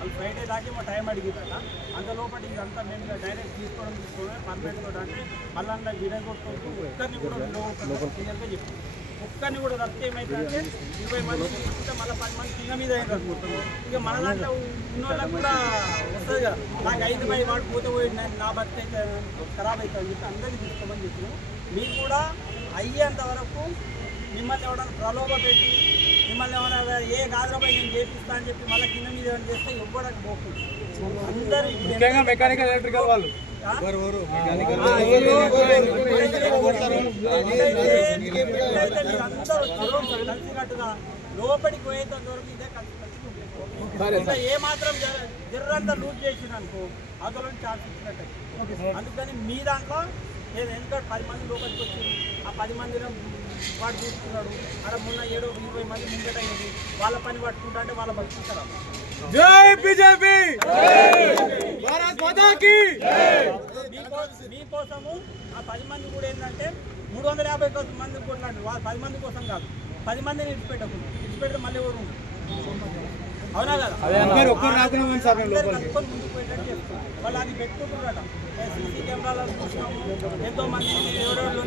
వాళ్ళు ఫ్రైడే దాకా టైం అడిగిరట. అంత లోపల ఇదంతా మేము డైరెక్ట్ తీసుకోవడం పర్మనెంట్ అంటే మళ్ళీ విడగొట్టుకుంటూ ఒక్కరిని కూడా క్లియర్గా చెప్పి ఒక్కరిని కూడా రద్దు ఏమైందంటే 20 మంది తీసుకుంటే మళ్ళీ 10 మంది కింద మీద అయిన అనుకుంటున్నాం. ఇక మన దాంట్లో ఉన్న వాళ్ళకి కూడా వస్తుంది కదా, నాకు 5 బై వాడు పోతే నా బతికి అయితే ఖరాబ్ అవుతుంది అని చెప్పి అందరికీ తీసుకోమని చెప్పినాం. మీరు కూడా అయ్యేంత వరకు మిమ్మల్ని ఎవరైనా ప్రలోభ పెట్టి మిమ్మల్ని ఏమైనా ఏ గాజులపై నేను చేపిస్తా అని చెప్పి మళ్ళీ కింద మీద ఏమైనా చేస్తే ఇవ్వడానికి పోతుంది. అందరూ మెకానికల్ ఎలక్ట్రికల్ వాళ్ళు కలిసినట్టుగా లోపలికి పోయేంత వరకు ఇదే కలిసి ఏ మాత్రం జర్రంతా లూజ్ చేసిననుకో అందులో ఛాన్స్ ఇచ్చినట్టు. అందుకని మీ దాంట్లో నేను ఎందుకంటే 10 మంది లోపలికి వచ్చారు, ఆ 10 మందిలో వాడు చూసుకున్నాడు, అక్కడ మొన్న 20 మంది ముంగటయ్యేది వాళ్ళ పని పట్టుకుంటా అంటే వాళ్ళ పట్టుకుంటారు. జై బీజేపీ, మీకోసము ఆ 10 మంది కూడా ఏంటంటే 350 మంది కొట్లాంటి వాళ్ళు 10 మంది కోసం కాదు, 10 మందిని విడిచిపెట్టకుండా విడిచిపెడితే మళ్ళీ ఎవరు అవునా కదా, ముందుకు పోయేటట్టు చేస్తారు. వాళ్ళు అది పెట్టుకుంటున్నారట. సీసీ కెమెరాలు చూసినాము, ఎంతో మంది ఎవరెవరు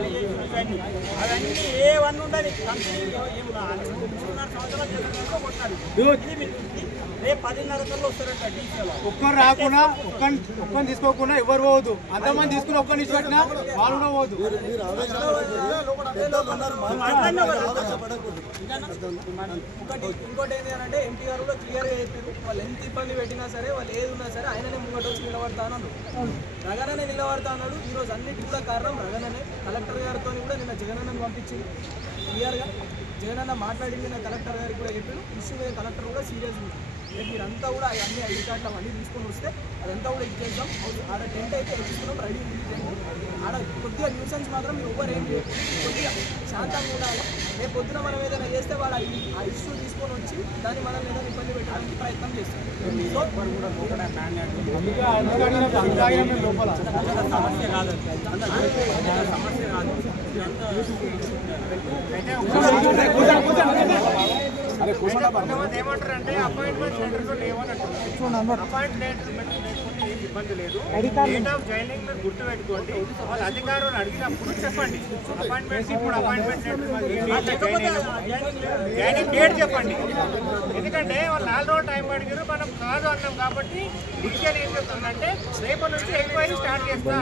అవన్నీ ఏవన్నీ ఉండాలి. కంపెనీ 3.5 సంవత్సరాలు కొట్టాలి. ఇది మీకు రేపు 10:30 వస్తారంట డీసీలో. ఒక్కరు రాకుండా ఒక్కరిని తీసుకోకుండా ఎవరు పోవద్దు. అంతమంది తీసుకుని ఒక్కరిని ఇచ్చిపెట్టినా వాళ్ళు కూడా పోవద్దు. ఇంకోటి ఏంటి అంటే ఎంపీ గారు కూడా క్లియర్గా చెప్పారు, వాళ్ళు ఎంత ఇబ్బంది పెట్టినా సరే వాళ్ళు ఏది ఉన్నా సరే ఆయననే ముంగట వచ్చి నిలబడతాను, రగననే నిలబడతాడు. ఈరోజు అన్నిటికీ కూడా కారణం రగననే. కలెక్టర్ గారితో కూడా నిన్న జగనన్నను పంపించింది క్లియర్గా. జగనన్న మాట్లాడింది నా కలెక్టర్ గారికి కూడా చెప్పాను. ఇష్యూ మీద కలెక్టర్ కూడా సీరియస్ ఉంది. రేపు మీరంతా కూడా అన్ని ఐడి కార్డులు అవన్నీ తీసుకొని వస్తే అదంతా కూడా ఇచ్చేద్దాం. ఆడ టెంట్ అయితే ఎక్కిస్తున్నాం, రెడీ ఉంది టెంట్. ఆడ కొద్దిగా న్యూసెన్స్ మాత్రం మీరు ఎవరు ఏం చేయదు, కొద్దిగా శాంతంగా ఉండాలి. రేపు పొద్దున మనం ఏదైనా చేస్తే వాళ్ళు ఆ ఇష్యూ తీసుకొని వచ్చి దాన్ని మనల్ని ఏదైనా ఇబ్బంది పెట్టడానికి ప్రయత్నం చేస్తారు. సమస్య కాదు కొంతమంది ఏమంటారు అంటే అపాయింట్మెంట్ లెటర్లో లేవన్నట్టు. అపాయింట్మెంట్ లేకపోతే ఏం ఇబ్బంది లేదు. డేట్ ఆఫ్ జాయినింగ్ మీరు గుర్తు పెట్టుకోండి. వాళ్ళ అధికారులను అడిగినప్పుడు చెప్పండి అపాయింట్మెంట్ ఇప్పుడు అపాయింట్మెంట్ జాయినింగ్ డేట్ చెప్పండి. ఎందుకంటే వాళ్ళు 4 రోజులు టైం అడిగారు, మనం కాదు అన్నాం. కాబట్టి డిసిషన్ ఏం చెప్తుందంటే రేపటి నుంచి ఎంక్వైరీ స్టార్ట్ చేస్తా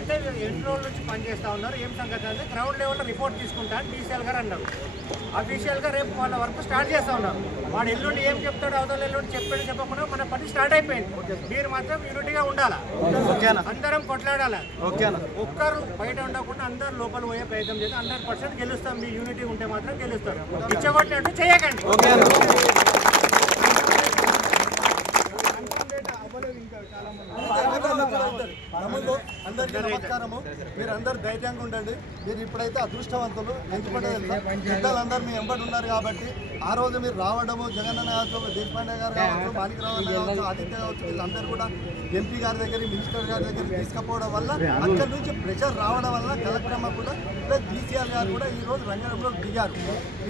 అంటే ఎన్ని రోజుల నుంచి పనిచేస్తా ఉన్నారు ఏం సంగతి అంటే గ్రౌండ్ లెవెల్లో రిపోర్ట్ తీసుకుంటా అని డీసీఎల్ గారు అన్నారు. అఫీషియల్గా రేపు వాళ్ళ వర్క్ స్టార్ట్ చేస్తా ఉన్నారు. వాడు ఎల్లుండి ఏం చెప్తాడు అవతల ఎల్లుండి చెప్పాడు చెప్పకుండా మన పని స్టార్ట్ అయిపోయింది. మీరు మాత్రం యూనిటీగా ఉండాలా, అందరం కొట్లాడాలా. ఒక్కరు బయట ఉండకుండా అందరు లోపల పోయే ప్రయత్నం చేసి 100% గెలుస్తాం. మీ యూనిటీ ఉంటే మాత్రం గెలుస్తారు. ఇచ్చగొట్టినట్టు చేయకండి. అందరికీ నమస్కారము. మీరందరూ ధైర్యంగా ఉండండి. మీరు ఇప్పుడైతే అదృష్టవంతులు. ఎందుకంటే పెద్దలందరూ మీ వెంబడి ఉన్నారు కాబట్టి ఆ రోజు మీరు రావడము జగనన్న కావచ్చు, దేశపాండే గారు కావచ్చు, మాణిక్రావు కావచ్చు, ఆదిత్య కావచ్చు, వీళ్ళందరూ కూడా ఎంపీ గారి దగ్గర మినిస్టర్ గారి దగ్గర తీసుకుపోవడం వల్ల అక్కడి నుంచి ప్రెషర్ రావడం వల్ల కలెక్టర్ అమ్మ కూడా ప్లస్ డీసీఆర్ గారు కూడా ఈ రోజు రంగంలో దిగారు.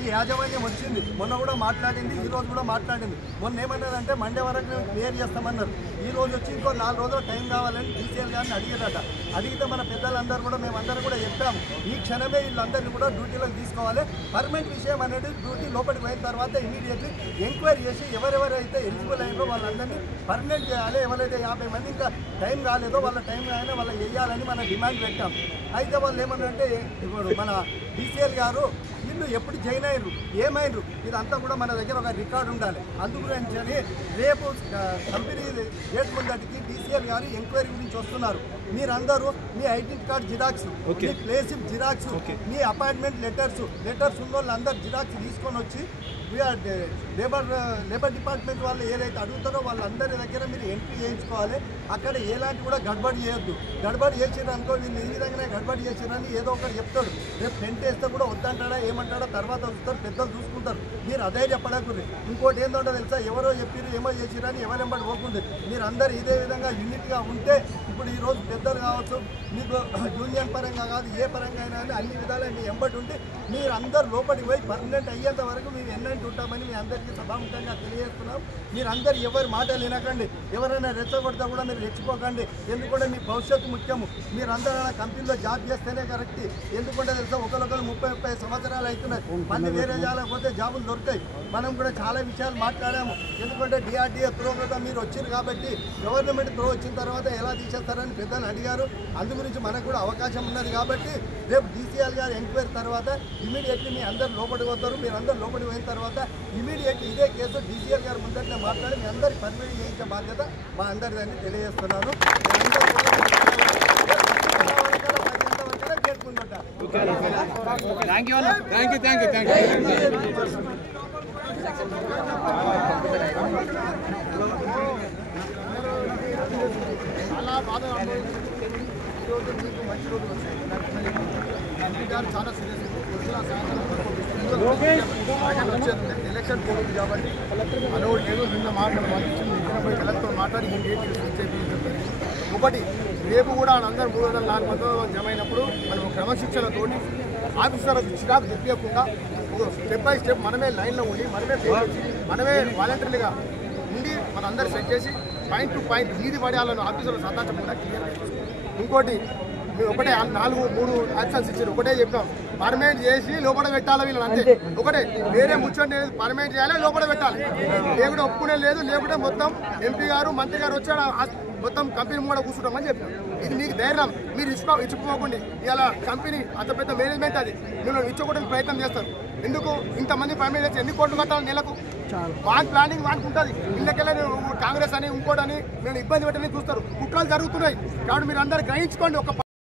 ఈ యాజమాన్యం వచ్చింది, మొన్న కూడా మాట్లాడింది, ఈ రోజు కూడా మాట్లాడింది. మొన్న ఏమన్నదంటే మండే వరకు క్లియర్ చేస్తామన్నారు. ఈ రోజు వచ్చి ఇంకో 4 రోజులు టైం కావాలని డీసీఎల్ గారిని అడిగారట. అడిగితే మన పెద్దలందరూ కూడా మేమందరం కూడా చెప్పాము, ఈ క్షణమే వీళ్ళందరినీ కూడా డ్యూటీలోకి తీసుకోవాలి. పర్మనెంట్ విషయం అనేది డ్యూటీ లోపలికి పోయిన తర్వాత ఇమీడియట్లీ ఎంక్వైరీ చేసి ఎవరెవరైతే ఎలిజిబుల్ అయ్యారో వాళ్ళందరినీ పర్మనెంట్ చేయాలి. ఎవరైతే 50 మంది ఇంకా టైం కాలేదో వాళ్ళ టైం అయినా వాళ్ళకి వేయాలని మనం డిమాండ్ పెట్టాం. అయితే వాళ్ళు ఏమన్నారంటే ఇప్పుడు మన డీసీఎల్ గారు వీళ్ళు ఎప్పుడు జాయిన్ అయ్యారు ఏమైనరు ఇదంతా కూడా మన దగ్గర ఒక రికార్డు ఉండాలి. అందుగురించి అని రేపు కంపెనీ డేట్ ముందటికి డీసీఎల్ గారు ఎంక్వైరీ గురించి వస్తున్నారు. మీరందరూ మీ ఐడెంటిటీ కార్డు జిరాక్స్, మీ ప్లేసిప్ జిరాక్స్, మీ అపాయింట్మెంట్ లెటర్స్ ఉన్న వాళ్ళందరూ జిరాక్స్ తీసుకొని వచ్చి లేబర్ డిపార్ట్మెంట్ వాళ్ళు ఏదైతే అడుగుతారో వాళ్ళందరి దగ్గర మీరు ఎంట్రీ చేయించుకోవాలి. అక్కడ ఎలాంటి కూడా గడబడి చేయొద్దు. గడబడి చేసిరనుకో వీళ్ళు ఈ విధంగానే గడబడి చేసిరని ఏదో ఒకటి చెప్తాడు. రేపు టెంట్ వేస్తే కూడా వద్దంటాడా ఏమంటాడా తర్వాత వస్తారు, పెద్దలు చూసుకుంటారు. చేసుకుంటారు. మీరు అధైర్యపడకూడదు. ఇంకోటి ఏంటంటే తెలుసా, ఎవరో చెప్పారు ఏమో చేసిరని ఎవరెంబడి పోకుండా మీరు అందరు ఇదే విధంగా యూనిట్గా ఉంటే ఇప్పుడు ఈరోజు పెద్దలు కావచ్చు, మీకు యూనియన్ పరంగా కాదు ఏ పరంగా అయినా అన్ని విధాలుగా మీ ఎంబడి ఉండి మీరు అందరు లోపలికి పోయి పర్మనెంట్ అయ్యేంత వరకు మేము ఎన్నంటి ఉంటామని మీ అందరికీ సభాముఖంగా తెలియజేస్తున్నాం. మీరు అందరు ఎవరి మాటలు వినకండి, ఎవరైనా రెచ్చగొడితే కూడా మీరు రెచ్చిపోకండి. ఎందుకంటే మీ భవిష్యత్తు ముఖ్యము. మీరు అందరూ కంపెనీలో జాబ్ చేస్తేనే కరెక్ట్. ఎందుకంటే తెలుసా, ఒకరికొకరు 30-30 సంవత్సరాలు అవుతున్నాయి. మళ్ళీ వేరే జాలకపోతే జాబులు దొరుకుతాయి. మనం కూడా చాలా విషయాలు మాట్లాడాము. ఎందుకంటే డిఆర్డీఏ త్రోగా మీరు వచ్చారు కాబట్టి గవర్నమెంట్ త్రో వచ్చిన తర్వాత ఎలా తీసేస్తారని పెద్దలు అడిగారు. అందు గురించి మనకు కూడా అవకాశం ఉన్నది కాబట్టి రేపు డీసీఎల్ గారు ఎంక్వైరీ తర్వాత ఇమీడియట్లీ మీ అందరు లోపలికి వస్తారు. మీరు అందరు లోపలికి పోయిన తర్వాత ఇమీడియట్లీ ఇదే కేసు డీసీఎల్ గారు ముందరనే మాట్లాడి మీ అందరికి పర్మిట్ చేయించే బాధ్యత మా అందరిదని తెలియజేస్తున్నాను. చాలా బాధ ఈరోజు మీకు మంచి రోజులు వస్తాయి. ఎంపీ గారు చాలా సీరియస్ వచ్చేది ఎలక్షన్ పోతుంది కాబట్టి అదొకటి ఏదో నిన్న మాట్లాడి కలెక్టర్ మాట్లాడి ఒకటి రేపు కూడా అందరూ 304 మంది జమ అయినప్పుడు మనం క్రమశిక్షణతో ఆఫీసర్లకు చిరాకు తెప్పియకుండా స్టెప్ బై స్టెప్ మనమే లైన్లో ఉండి మనమే వాలంటీర్లుగా ఉండి మనందరూ సెట్ చేసి పాయింట్ టు పాయింట్ ఈది పడేయాలని ఆఫీసర్లు సంతాంచకుండా క్లియర్. ఇంకోటి మేము ఒకటే 4-3 యాక్షన్స్ ఇచ్చారు. ఒకటే చెప్పాం, పర్మనెంట్ చేసి లోపల పెట్టాలి వీళ్ళని, అంతే. ఒకటే వేరే ముచ్చండి లేదు, పర్మనెంట్ చేయాలి, లోపల పెట్టాలి. లేకుంటే ఒప్పుకునే లేదు. లేకుంటే మొత్తం ఎంపీ గారు మంత్రి గారు వచ్చాడు మొత్తం కంపెనీ కూడా కూర్చుంటామని చెప్పాం. ఇది మీకు ధైర్యం, మీరు ఇచ్చుకోకుండా ఇలా కంపెనీ అంత పెద్ద మేనేజ్మెంట్ అది మిమ్మల్ని ఇచ్చుకోవడానికి ప్రయత్నం చేస్తారు. ఎందుకు ఇంతమంది పర్మనెంట్ చేసి ఎన్ని కోట్లు కట్టాలి నెలకు? వాన్ ప్లానింగ్ వానికి ఉంటుంది. ఇళ్ళకెళ్ళి కాంగ్రెస్ అని ఇంకోటని మేము ఇబ్బంది పెట్టని చూస్తారు. కుట్రలు జరుగుతున్నాయి. కాబట్టి మీరు అందరూ గ్రహించుకోండి. ఒక